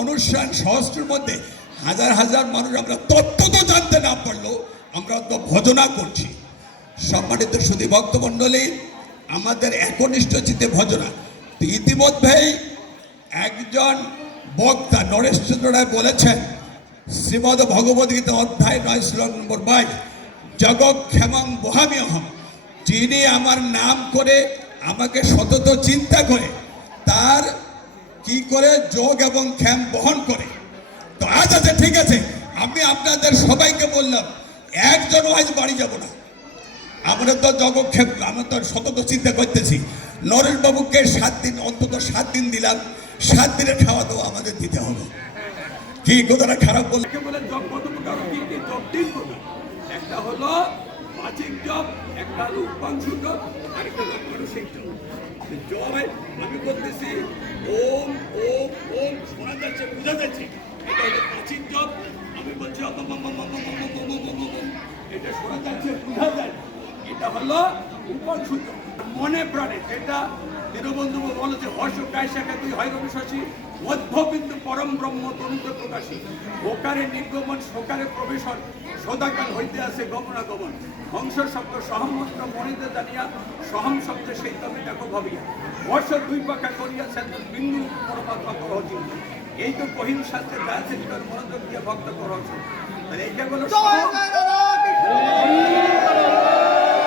অনুষ্ঠান সহস্রের মধ্যে হাজার হাজার মানুষ আমরা তত্ত্ব তো জানতে না পারলেও আমরা তো ভজনা করছি। সম্মানিত সুধী ভক্তমণ্ডলী, আমাদের একনিষ্ঠ চিত্তে ভজনা। তো ইতিমধ্যেই একজন বক্তা নরেশচন্দ্র রায় বলেছেন, শ্রীমদ ভগবদ্গীতা অধ্যায় 9 শ্লোক নম্বর 22, জগৎক্ষেমং বহাম্যহম, যিনি আমার নাম করে আমাকে সতত চিন্তা করে তার কি করে যোগ এবং ক্ষেম বহন করে। তো আজ আছে, ঠিক আছে, আমি আপনাদের সবাইকে বললাম একজন আজ বাড়ি যাব না, আমরা তো জগৎক্ষেম, আমরা তো সতত চিন্তা করতেছি। নরেশ বাবুকে 7 দিন, অন্তত 7 দিন দিলাম, 7 দিনের খাওয়া দাওয়া আমাদের দিতে হবে। কি কথাটা খারাপ বলে বলে জব কত প্রকার, তিনটি জব, 3 প্রকার। একটা হলো বাচিক জব, একটা হলো উপাংশু জব, আরেকটা হলো মানসিক জব। জয় আমি বলতেছি ওম ওম ওম, শোনা যাচ্ছে, বোঝা যাচ্ছে, এটা হলো বাচিক জব। আমি বলছি এটা শোনা যাচ্ছে, বোঝা যায়। এটা হলো উপাংশু জব, মনে প্রাণে, যেটা দীনবন্ধু বলে যে হর্ষ কায়সাকা দুই হয় রবিশাসী, মধ্যবিন্দু পরম ব্রহ্ম তনুতে প্রকাশী, ওকারে নির্গমন সকারে প্রবেশন, সদাকাল হইতে আছে গমনাগমন, হংস শব্দ সহম মন্ত্র মনিতে জানিয়া, সহম শব্দে সেই তবে দেখো ভাবিয়া, বর্ষ 2 পাকা করিয়াছেন বিন্দু পরমাত্মা করহচিন। এই তো কহিন শাস্ত্রে যা আছে মনোযোগ দিয়ে ভক্ত করহচ। এইটা বলো